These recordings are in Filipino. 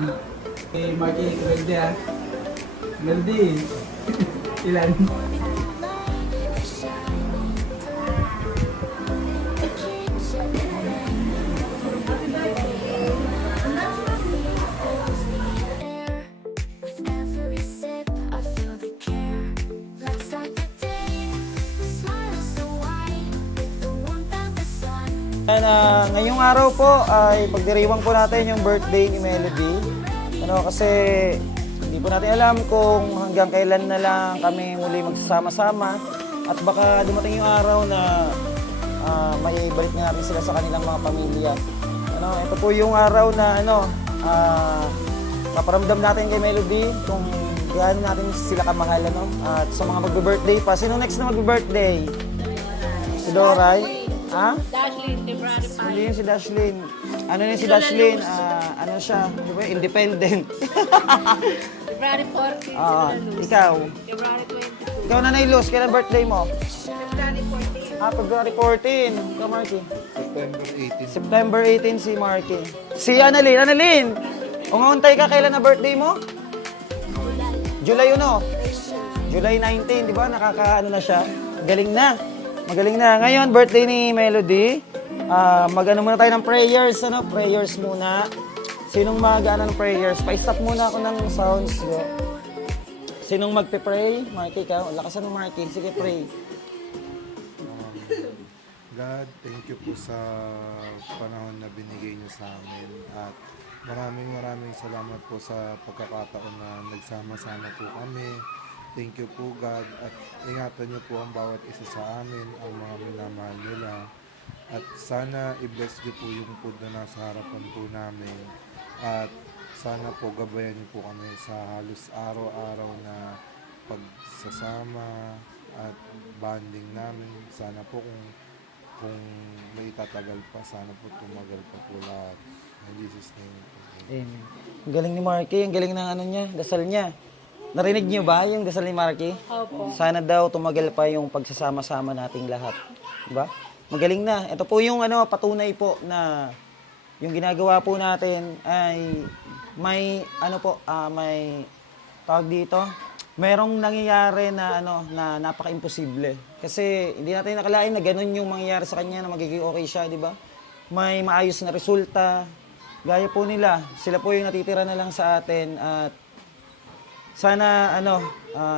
Kay Marky Melody ah. Melody. Ilan? Ngayong araw po ay pagdiriwang po natin yung birthday ni Melody. Kasi hindi po natin alam kung hanggang kailan na lang kami muli magsasama-sama at baka dumating yung araw na may balik na natin sila sa kanilang mga pamilya. Ito po yung araw na paparamdam natin kay Melody kung gaano natin sila kamahal. At sa mga magbe-birthday pa, sino next na magbe-birthday? Si Doray? Ha? Dashlyn, February 5. Hindi yun si Dashlyn. Ano yun si Dashlyn? Ano siya? Di ba? Independent. February 14, Ikaw? February 22. Ikaw na Luz, kailan birthday mo? February 14. February 14. Ikaw, Marky? September 18. September 18 si Marky. Si Annalyn. Annalyn! Umauntay ka, kailan na birthday mo? July 1. July 19, di ba? Nakakaano na siya. Galing na. Magaling na. Ngayon, birthday ni Melody. Mag-ano muna tayo ng prayers. Prayers muna. Sinong mag-ano ng prayers? Pa-stop muna ako ng sounds. Go. Sinong magpe-pray? Marky, ikaw. Lakasan mo, Marky. Sige, pray. God, thank you po sa panahon na binigay niyo sa amin. At maraming salamat po sa pagkakataon na nagsama-sama po kami. Thank you po God at ingatan niyo po ang bawat isa sa amin, ang mga minamahal nila. At sana i-bless niyo po yung food na nasa harapan po namin. At sana po gabayan niyo po kami sa halos araw-araw na pagsasama at bonding namin. Sana po kung may tatagal pa, sana po tumagal pa po lahat. In Jesus' name. Amen. Ang galing ni Marky. Ang galing ng dasal niya. Narinig niyo ba yung dasal ni Marky? Opo. Sana daw tumagal pa yung pagsasama-sama nating lahat. Diba? Magaling na. Ito po yung patunay po na yung ginagawa po natin ay may may tawag dito. Merong nangyayari na na napaka-imposible. Kasi hindi natin nakalain na ganun yung mangyayari sa kanya na magiging okay siya, di ba? May maayos na resulta. Gaya po nila. Sila po yung natitira na lang sa atin at sana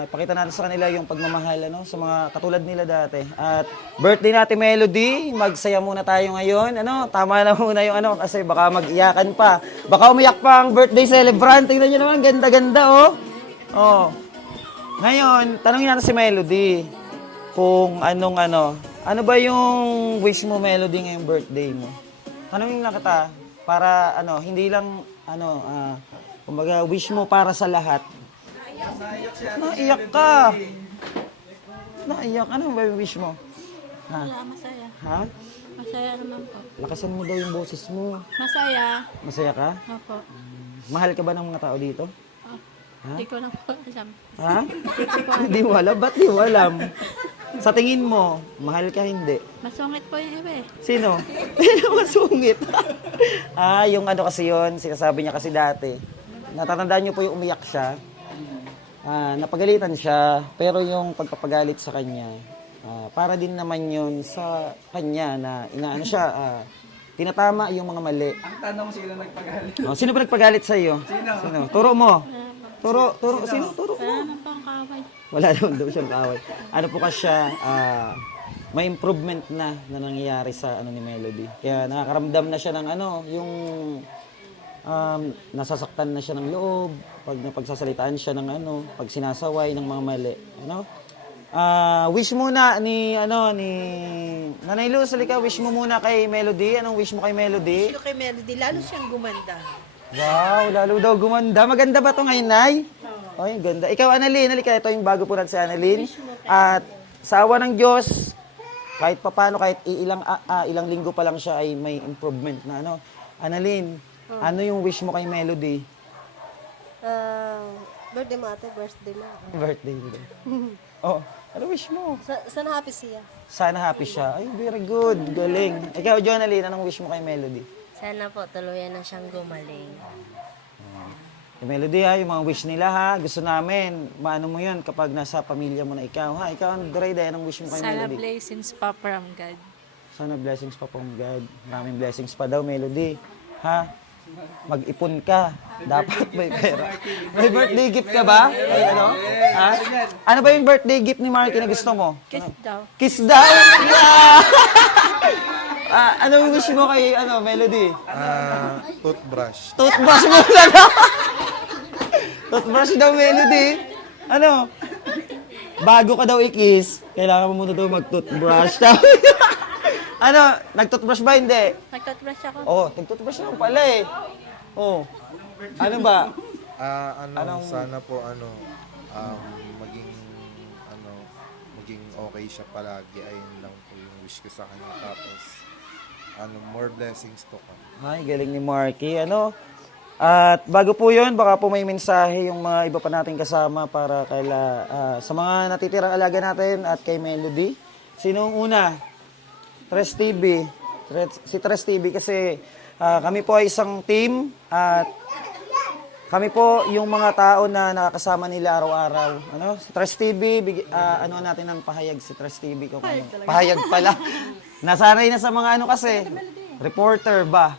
ipakita natin sa kanila yung pagmamahal sa mga katulad nila dati. At birthday natin Melody, magsaya muna tayo ngayon. Tama na muna yung kasi baka mag-iyakan pa. Baka umiyak pa ang birthday celebrant. Tingnan niyo naman, ganda-ganda oh. Ngayon, tanongin natin si Melody kung ano ba yung wish mo Melody ngayong birthday mo. Tanongin lang kita para hindi lang kumbaga wish mo para sa lahat. Naiyak ka. Naiyak. Ano ba yung wish mo? Wala, masaya. Ha? Masaya naman po. Lakasan mo daw yung boses mo. Masaya. Masaya ka? Opo. Mahal ka ba ng mga tao dito? Oh, hindi ko lang po alam. Ha? Hindi mo alam? Ba't di mo alam? Sa tingin mo, mahal ka hindi? Masungit po yung iba eh. Sino? Masungit. Yung kasi yun, sinasabi niya kasi dati. Natatandaan niyo po yung umiyak siya. Napagalitan siya, pero yung pagpapagalit sa kanya, para din naman yun sa kanya na inaano siya, tinatama yung mga mali. Ang tanong sino nagpagalit? Sino ba nagpagalit sa iyo? Sino? Turo mo. Turo. Sino? Turo mo. Wala naman po ang kaway. Wala naman daw siyang kaaway. Ano po kasi siya, may improvement na nangyayari sa ni Melody. Kaya nakakaramdam na siya ng yung nasasaktan na siya ng loob, pag napagsasalitaan siya ng pag sinasaway ng mga mali. Wish muna ni Nanay Luz, halika, wish mo muna kay Melody. Anong wish mo kay Melody? Kay Melody, lalo siyang gumanda. Wow, lalo daw gumanda. Maganda ba 'to ngayon, Nay? Oo. Ay, ganda. Ikaw, Annalyn, halika, ito yung bago po natin si Annalyn. At sa awa ng Diyos, kahit papano, kahit ilang linggo pa lang siya ay may improvement na Annalyn, ano yung wish mo kay Melody? Birthday mo ate, birthday mo. Birthday mo. Ano wish mo? Sana happy siya. Sana happy siya. Ay, very good. Galing. Ikaw, Jonalyn, anong wish mo kay Melody? Sana po tuluyan na siyang gumaling. Yung Melody ha, yung mga wish nila ha, gusto namin, maano mo yun kapag nasa pamilya mo na ikaw ha. Ikaw, Dorayda, anong wish mo kay Sana Melody? blessings pa from God. Sana blessings pa from God. Maraming blessings pa daw, Melody. Ha? Mag-ipon ka. Dapat may pera. May birthday gift ka ba? Ay, ano? Ha? Ano ba yung birthday gift ni Marky na gusto mo? Kiss daw. Kiss daw! Yeah! Anong wish mo kay Melody? Toothbrush. Toothbrush mo na daw! Toothbrush daw, Melody. Ano? Bago ka daw i-kiss, kailangan mo muna daw mag-toothbrush. Ano? Nag-toothbrush ba? Hindi. Nag-toothbrush ako. Oo, nag-toothbrush lang pala eh. Oo. Ano ba? Sana po maging maging okay siya palagi. Ayun lang po yung wish ko sa kanya. Tapos more blessings to come. Ay, galing ni Marky. At bago po yun, baka po may mensahe yung mga iba pa nating kasama para sa mga natitirang alaga natin at kay Melody. Sinong una? Tres TV. Si Tres TV kasi kami po ay isang team at kami po yung mga tao na nakakasama nila araw-araw. Si Tres TV, natin ng pahayag si Tres TV. Pahayag pala. Nasanay na sa mga kasi, reporter ba?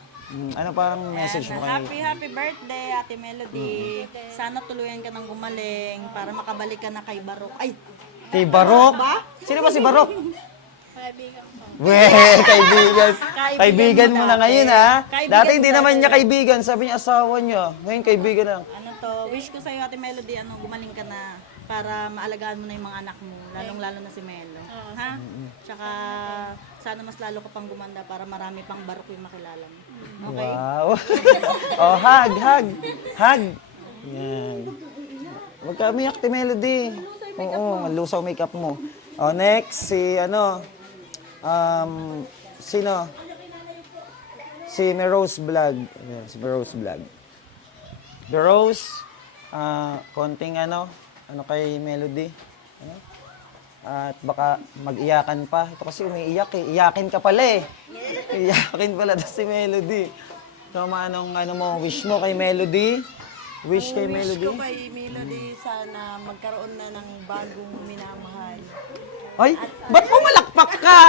Ano parang message mo kay... Happy birthday, Ate Melody. Sana tuluyan ka ng gumaling para makabalik ka na kay Barok. Ay! Kay Barok? Sino ba si Barok? Kaibigan ko. Weh, kaibigan. Kaibigan mo na ngayon, ha? Kaibigan Dati mo hindi na naman niya kaibigan. Sabi niya asawa niya. Ngayon kaibigan lang. Wish ko sa'yo, Ate Melody, gumaling ka na para maalagaan mo na yung mga anak mo, lalong-lalo na si Melo. Ha? Tsaka, sana mas lalo ka pang gumanda para marami pang Barok yung makilala mo. Okay? Wow. Oh, hug. Yan. Huwag ka umiyak, Ate Melody. Oo, malusaw makeup mo. Oh, next, sino? Si Merose Vlog. Ayan, si Merose Vlog. Merose, konting kay Melody. At baka mag-iyakan pa. Ito kasi umiiyak eh. Iyakin ka pala eh. Iyakin pala to si Melody. So, anong wish mo kay Melody? Wish kay Melody? Wish ko kay Melody, sana magkaroon na ng bagong minamahal. Ay, ba't pumalakpak ka?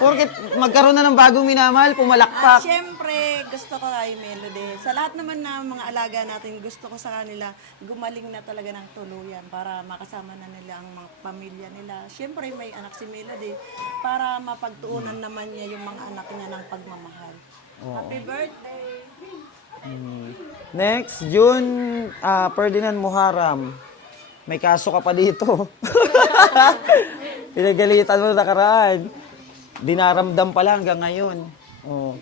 Porket magkaroon na ng bagong minamahal, pumalakpak. Siyempre, gusto ko kay Melody. Sa lahat naman na mga alaga natin, gusto ko sa kanila gumaling na talaga ng tuluyan para makasama na nila ang mga pamilya nila. Siyempre, may anak si Melody para mapagtuunan naman niya yung mga anak niya ng pagmamahal. Happy birthday! Next, June Ferdinand Muharram. May kaso ka pa dito. Pinagalitan mo nakaraan. Dinaramdam pala hanggang ngayon. Oh.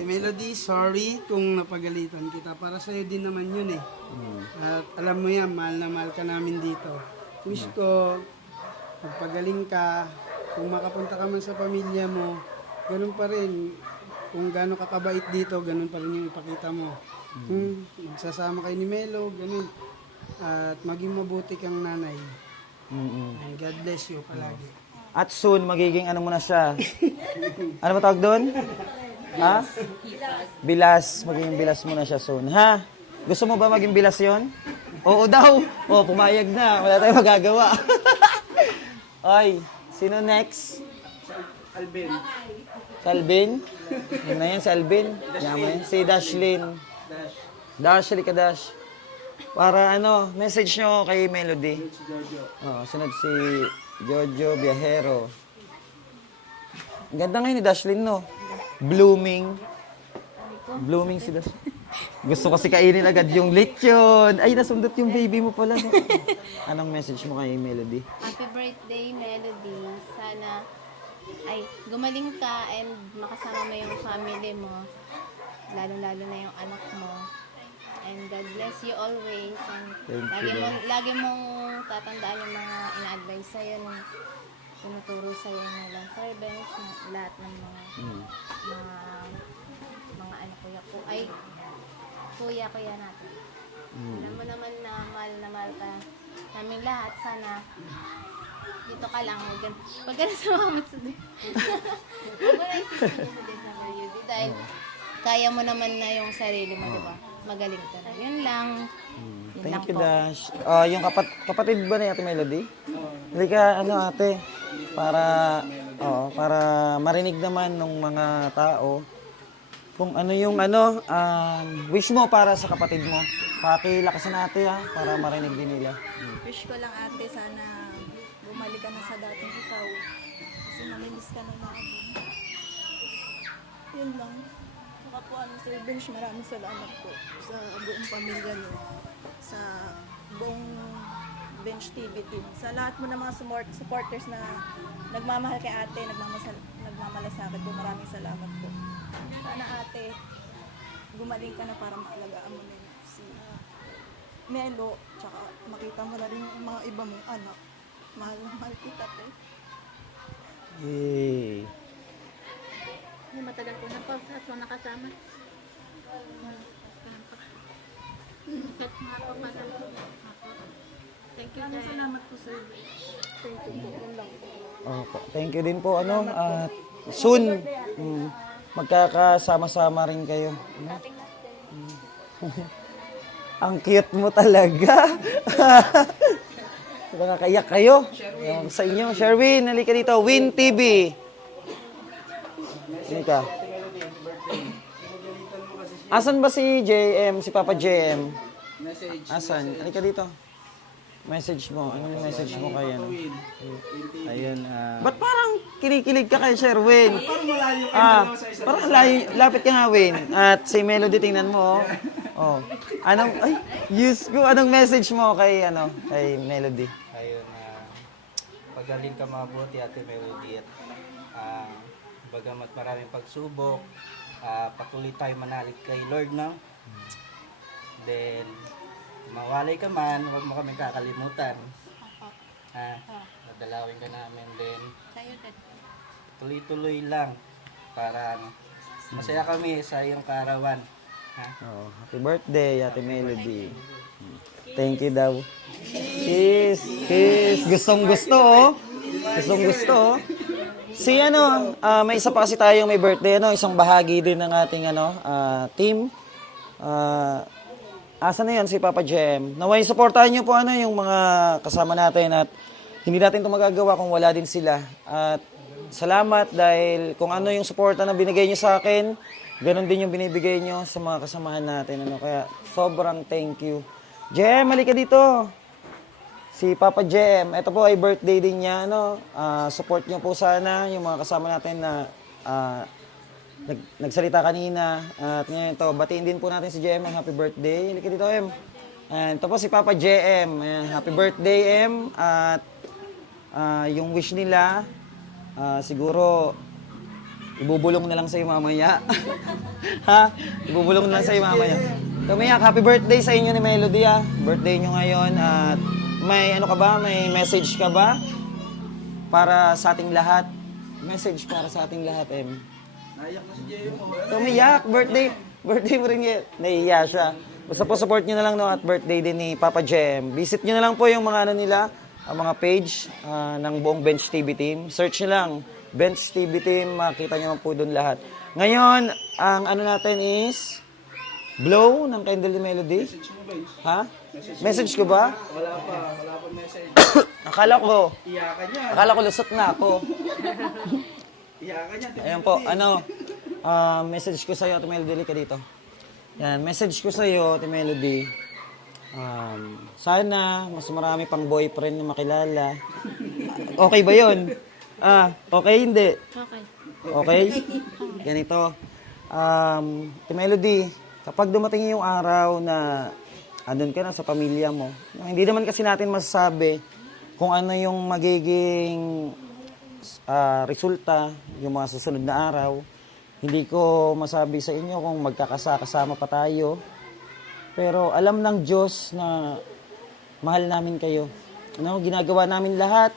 Ate Melody, sorry kung napagalitan kita. Para sa'yo din naman yun eh. At alam mo yan, mahal na mahal ka namin dito. Wish ko, magpagaling ka. Kung makapunta ka man sa pamilya mo, ganun pa rin. Kung gaano ka kabait dito, ganun pa rin yung ipakita mo. Kung magsasama kayo ni Melo, ganun. At maging mabuti kang nanay. And God bless you palagi. At soon, magiging mo na siya. Ano ba tawag doon? Ha? Bilas. Magiging bilas mo na siya soon. Ha? Gusto mo ba maging bilas yon? Oo daw. Oo, pumayag na. Wala tayong magagawa. Ay, sino next? Alvin. Salvin? Yan na yan, si Alvin. Yan. Si Dashlyn. Dash, halika Dash. Para message nyo kay Melody. Sunod si Jojo Viajero. Ang ganda ngayon ni Dashlyn, no? Blooming. Blooming si Dashlyn. Gusto kasi kainin agad yung lechon. Ay, nasundot yung baby mo pala. No? Anong message mo kay Melody? Happy birthday, Melody. Sana gumaling ka and makasama mo yung family mo. Lalo-lalo na yung anak mo. And God bless you always. And lagi mong tatandaan yung mga ina-advise sa'yo, nung tinuturo sa'yo nila. Sir Bench, lahat ng mga kuya natin. Alam mo naman na mahal ka namin lahat. Sana dito ka lang. Huwag ka na sumamot sa din. Huwag mo na isipin sa din sa Dahil kaya mo naman na yung sarili mo, di ba? magaling ka na. Yun lang. Yun lang Thank you, po. Dash. Yung kapatid ba ni Ate Melody? Hindi ka, ate, para, para marinig naman ng mga tao kung ano yung wish mo para sa kapatid mo. Pakilakasan natin para marinig din nila. Wish ko lang ate, sana bumalik ka na sa dating ikaw. Kasi namimiss ka na namin. Yun lang. Saka po Sir Bench, maraming salamat po sa buong pamilya niyo. Sa buong Bench TV team. Sa lahat mo ng mga supporters na nagmamahal kay ate, nagmamalasakit po. Maraming salamat po. Sana ate, gumaling ka na para maalagaan mo na si Melo, tsaka makita mo na rin yung mga iba mong anak. Mahal na mahal kita, te. Yay. Matagal ko na po sa nakasama. Thank you, Jay. Salamat po, Sir. Opo. Thank you din po, at soon, magkakasama-sama rin kayo. Ang cute mo talaga. Nakakaiyak kayo. Yung sa inyo, Sherwin, halika dito. Win TV. Halika. Asan ba si JM, si Papa JM? Message. Asan? Halika dito. Message mo. Anong message mo kay ano? Ayun, Ba't parang kinikilig ka kay Sherwin? Parang malayo kayo sa isa't Parang lapit ka nga, Win. At si Melody, tingnan mo, anong message mo kay, kay Melody? ayun, pagaling ka mabuti Ate Melody at bagamat maraming pagsubok, patuloy tayo manalig kay Lord, no? Then, mawalay ka man, huwag mo kami kakalimutan. Nadalawin ka namin, then tuloy-tuloy lang para masaya kami sa iyong kaarawan. Happy birthday, Ate Melody. Thank you daw. Kiss, kiss. Gustong-gusto, oh. Gustong-gusto, oh. May isa pa kasi tayong may birthday, isang bahagi din ng ating team. Asa na yan si Papa Jem? Naway, supportahan niyo po yung mga kasama natin at hindi natin ito magagawa kung wala din sila. At salamat dahil kung ano yung suporta na binigay niyo sa akin, ganun din yung binibigay niyo sa mga kasamahan natin. Kaya sobrang thank you. Jem, halika dito. Si Papa Jem, ito po ay birthday din niya. Support niyo po sana yung mga kasama natin na nagsalita kanina. At ngayon ito, batiin din po natin si JM ng happy birthday. Halika dito, M. And ito po si Papa JM. Ayan, happy birthday, M. At yung wish nila, siguro, ibubulong na lang sa'yo mamaya. Ha? Ibubulong na lang sa'yo mamaya. Tumiyak, happy birthday sa inyo ni Melody, Birthday nyo ngayon. At may may message ka ba? Para sa ating lahat. Message para sa ating lahat, M. Naiyak na si Jay mo. Tumiyak, birthday mo rin yun. Nahiya siya. Basta po support nyo na lang at birthday din ni Papa Jem. Visit nyo na lang po yung mga nila, ang mga page ng buong Bench TV team. Search nyo lang, Bench TV team, makita nyo po doon lahat. Ngayon, ang natin is Blow ng Candle ni Melody. Ha? Message ko ba? Wala pa message. Akala ko lusot na ako. Iyakan niya. Ayan po, message ko sa'yo, Ate Melody, ka dito. Yan, message ko sa'yo, Ate Melody. Sana, mas marami pang boyfriend na makilala. Okay ba yun? Okay, hindi? Okay. Okay? Ganito. Ate Melody, kapag dumating yung araw na andun ka na sa pamilya mo, hindi naman kasi natin masasabi kung ano yung magiging resulta yung mga susunod na araw. Hindi ko masabi sa inyo kung magkakasama pa tayo. Pero alam ng Diyos na mahal namin kayo. Ginagawa namin lahat.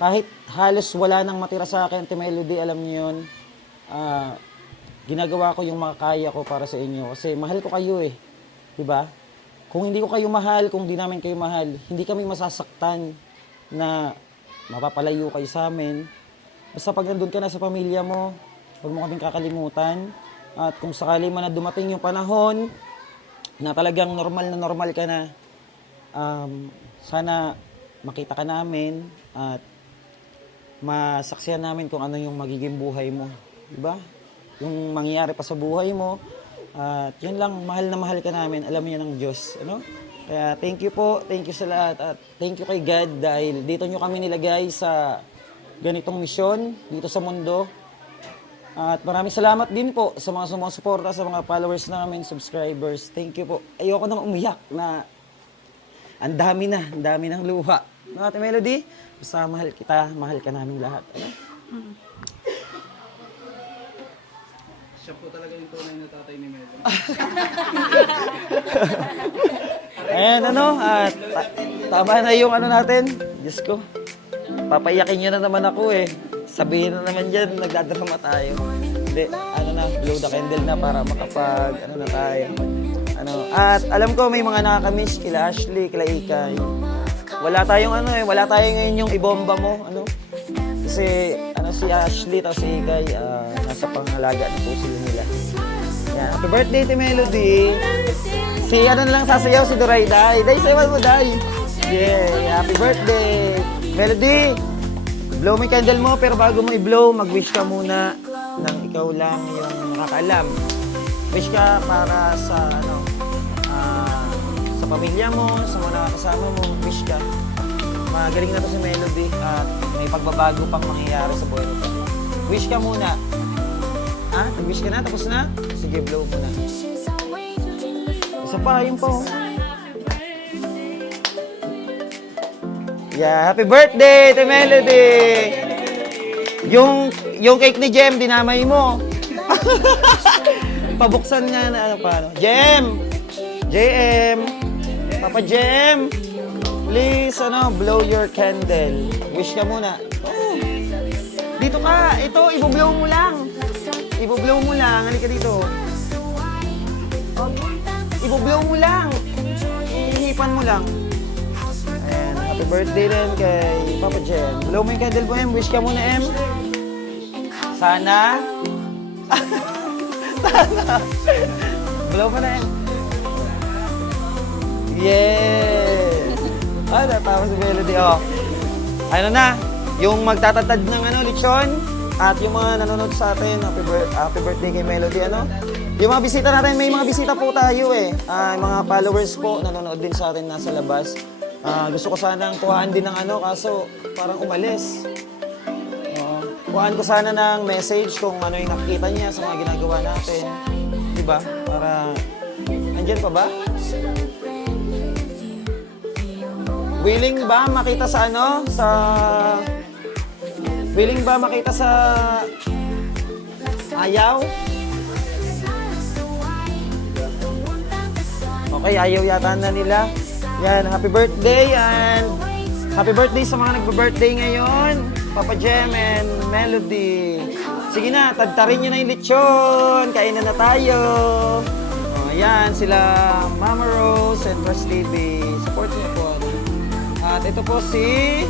Kahit halos wala nang matira sa akin, Ate Melody, alam niyo yun. Ginagawa ko yung makakaya ko para sa inyo. Kasi mahal ko kayo eh. Diba? Kung hindi ko kayo mahal, kung hindi namin kayo mahal, hindi kami masasaktan na mapapalayo kayo sa amin. Basta pag nandun ka na sa pamilya mo, huwag mo kaming kakalimutan. At kung sakali man na dumating yung panahon na talagang normal ka na. Sana makita ka namin at masaksihan namin kung ano yung magiging buhay mo. Diba? Yung mangyayari pa sa buhay mo. At yun lang, mahal na mahal ka namin. Alam niya ng Diyos. Ano? Kaya thank you po. Thank you sa lahat. At thank you kay God dahil dito nyo kami nilagay sa ganitong misyon dito sa mundo. At maraming salamat din po sa mga sumusuporta, sa mga followers namin, subscribers. Thank you po. Ayoko nang umiyak na ang dami ng luha. No, Ate Melody? Basta mahal kita, mahal ka namin lahat. Ano? Siya po talaga yung tunay na tatay ni Melo. Ayan, ano? At tama na yung ano natin. Diyos ko. Papaiyakin nyo na naman ako eh. Sabihin na naman dyan, nagdadrama tayo. Hindi, ano na, blow the candle na para makapag, ano na tayo. Ano, at alam ko may mga nakakamiss kila Ashley, kila Ikay. Wala tayong ano eh, wala tayong ngayon yung ibomba mo, ano. Kasi, ano, si Ashley tapos si Ikay, nasa pangalaga na po sila nila. Yan, happy birthday to Melody. Si ano na lang sasayaw, si Duray, Day. Day, sayawan mo, Day. Yeah, happy birthday. Melody, blow mo yung candle mo, pero bago mo i-blow, mag-wish ka muna ng ikaw lang yung nakakaalam. Wish ka para sa, ano, sa pamilya mo, sa mga nakakasama mo, wish ka. Magaling na to si Melody at may pagbabago pang mangyayari sa buhay mo. Wish ka muna. Ha? Nag-wish ka na? Tapos na? Sige, blow mo na. Isa pa, yun po. Yeah, happy birthday to Melody! Yung cake ni Jem, dinamay mo. Pabuksan nga na ano paano. Jem! JM! Papa Jem! Please, ano, blow your candle. Wish ka muna. Oh. Dito ka. Ito, ibublow mo lang. Ibublow mo lang. Halika dito. Ibublow mo lang. Ihipan mo lang. Ayan, happy birthday din kay Papa Jem. Blow mo yung candle mo, Em. Wish ka muna, Em. Sana. Sana. Blow mo na, Em. Yes! Ah, natawa si Melody. Oh. Ano na, yung magtatatad ng ano, lechon at yung mga nanonood sa atin, happy birthday kay Melody, ano? Yung mga bisita natin, may mga bisita po tayo eh. Mga followers po, nanonood din sa atin nasa labas. Gusto ko sanang kuhaan din ng ano, kaso parang umalis. Kuhaan ko sana ng message kung ano yung nakikita niya sa mga ginagawa natin. Diba? Para, andyan pa ba? Willing ba makita sa ano? Willing ba makita sa ayaw? Okay, ayaw yata na nila. Yan, happy birthday and happy birthday sa mga nagbe-birthday ngayon. Papa Jem and Melody. Sige na, tadtarin nyo na yung lechon. Kainan na tayo. Yan, sila Mama Rose and First TV. Support niyo po. At ito po si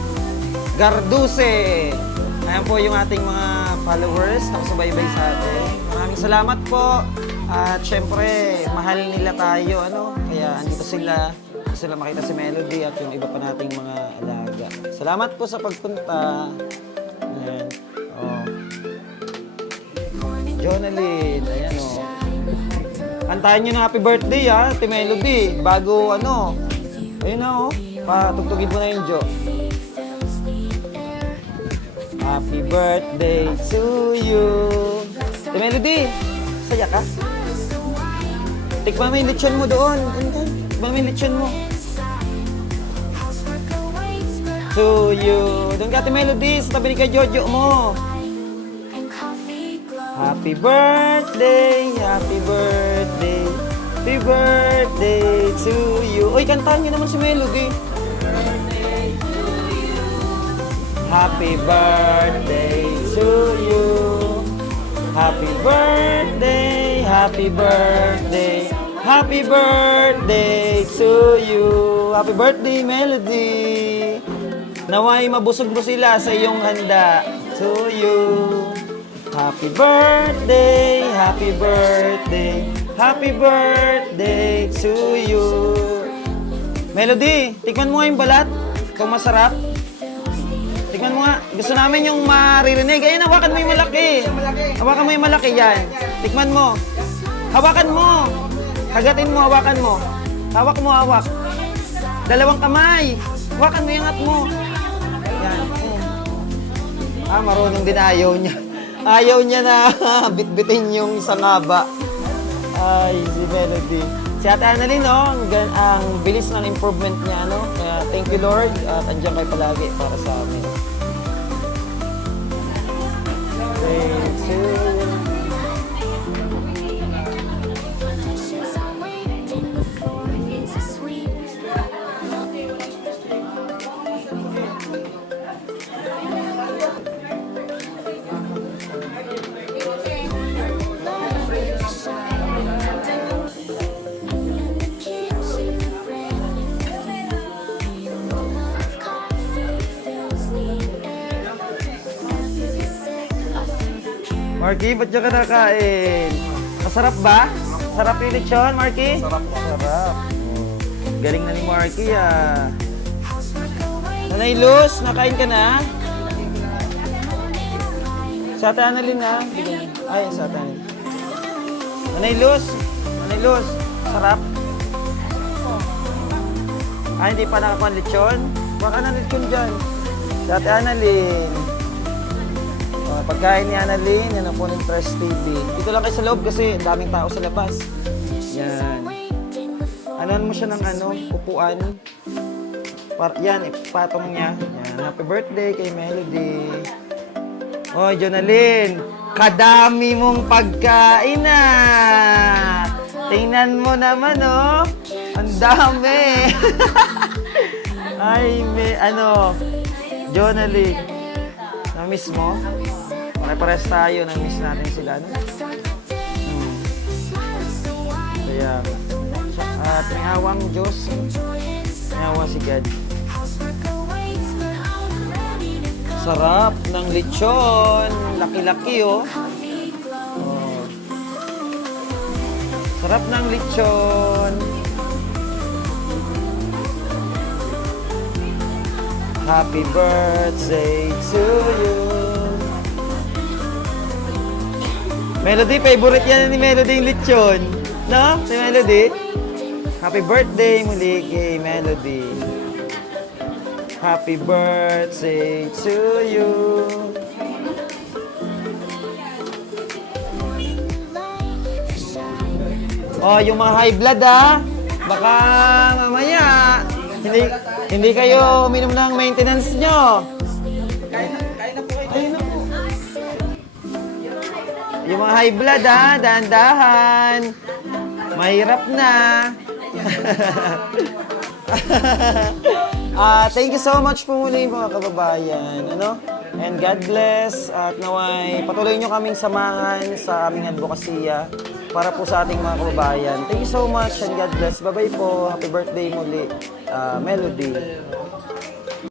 Garduce. Ayan po yung ating mga followers na nakasubaybay sa atin. Maraming salamat po. At syempre, mahal nila tayo. Ano? Kaya andito sila. Gusto sila makita si Melody at yung iba pa nating mga alaga. Salamat po sa pagpunta. Ayan. Oh. Jonalyn. Ayan o. Kantahan nyo na happy birthday ha, Ate Melody. Bago ano. Ayun na o. Patugtugin mo na yung Jo. Happy birthday to you. Ate Melody, saya ka? Tikman mo yung lechon mo doon. Tikman mo yung lechon mo. To you. Doon ka, Ate Melody, sa tabi ni kay Jojo mo. Happy birthday, happy birthday, happy birthday to you. Uy, kantahan niyo naman si Melody. Happy birthday to you. Happy birthday, happy birthday, happy birthday to you. Happy birthday, Melody. Naway mabusog mo sila sa iyong handa. To you. Happy birthday, happy birthday, Happy birthday to you. Melody, tikman mo nga yung balat. Kung masarap. Tikman mo nga. Gusto namin yung maririnig. Ayun, hawakan mo yung malaki. Hawakan mo yung malaki yan. Tikman mo. Hawakan mo. Kagatin mo, hawakan mo. Hawak mo, hawak. Dalawang kamay. Hawakan mo, iangat mo. Yan. Marunong din, ayaw niya. Ayaw niya na bitbitin yung sangaba. Ay, si Melody. Si Ate Annalyn, no? Ang bilis ng improvement niya, no? Kaya thank you, Lord. At andyan kayo palagi para sa amin. Thank you. Marky, ba't ka nakain? Masarap ba? Sarap yung lechon, Marky? Sarap. Galing na ni Marky, ah. Nanay Luz, nakain ka na? Sa Ate Annalyn, ha? Ay, sa Ate Annalyn. Nanay Luz, sarap? Hindi pa nakakuha ng lechon? Baka na lechon dyan. Sa Ate Annalyn. Pagkain ni Annalyn, yan ang po ng Press TV. Dito lang kayo sa loob kasi daming tao sa labas. Yan. Anuan mo siya ng upuan. Yan, ipatong niya. Yan. Happy birthday kay Melody. Oh, Jonalyn, kadami mong pagkain na. Tingnan mo naman, oh. Ang dami. Ay, Jonalyn. Na-miss mo? Pare-pares tayo, na-miss natin sila, no? Kaya, may awa ang Diyos. May awa si God. Sarap ng lechon. Laki-laki, oh. Sarap ng lechon. Happy birthday to you. Melody, favorite yan ni Melody yung lechon. No? Si Melody? Happy birthday muli kay Melody. Happy birthday to you. Oh, yung mga high blood, baka mamaya hindi kayo uminom ng maintenance nyo. Ayun na po. Yung mga high blood, dahan-dahan. Mahirap na. Thank you so much po muli mga kababayan. And God bless. At naway patuloy nyo kaming samahan sa aming advokasya para po sa ating mga kababayan. Thank you so much and God bless. Bye-bye po. Happy birthday muli, Melody.